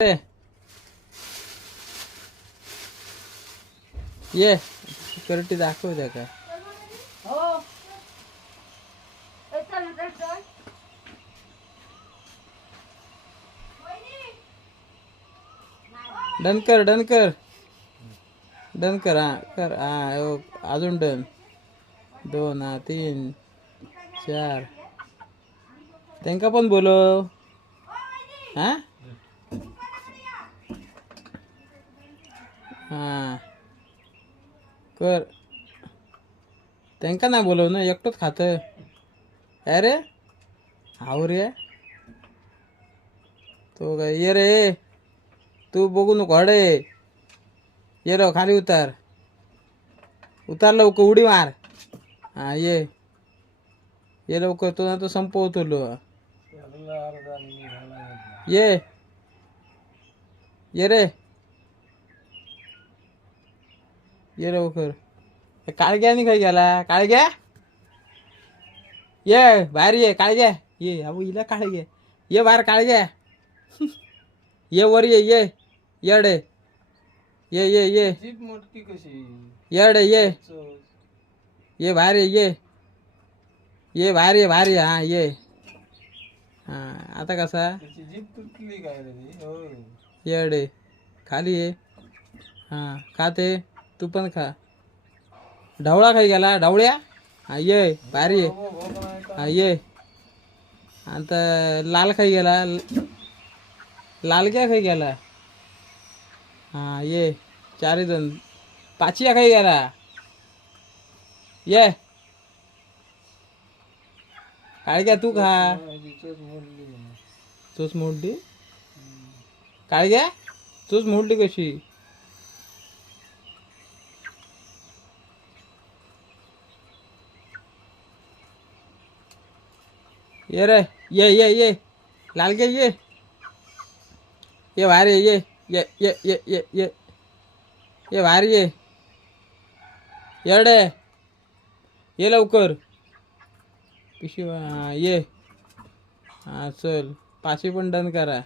ए, ये सिक्युरिटी दाखव त्या का डन कर डन कर डन कर हा कर हा अजून डन 2 हा 3 4 त्यांका पण बोलव हा हा कर त्यांका नाही बोलव ना एकटंच खात अरे हाव रे तो काय ये रे तू बघू नको हडे ये रो खाली उतार उतार लवकर उडी मार हा ये लवकर तो ना तो संपवतो लो ये रे ये लवकर काळग्यानी काय गेला काळग्या ये बाहेर ये काळग्या ये अबो हिला काळग्या ये बाहेर काळग्या ये वर ये येडे ये जीप मोठी कशी येडे ये बाहेर ये बाहेर ये हा ये हा आता कसा त्याची जीप तुटली काय रे ती? होय येडे खाली ये हा खाते तू पण खा ढवळा खाई गेला ढवळ्या हा ये बाहेर ये हा ये आता लाल खाई गेला लाल क्या खाई गेला हा ये 4 जण पाचिया खाई गेला ये काय घ्या तू खा चोच मोडली काय घ्या चोच मोडली कशी ये रे ये लाल घे ये बाहेर ये बाहेर येडे ये लवकर पिशवी हा ये हा चल पाचवी पण डन करा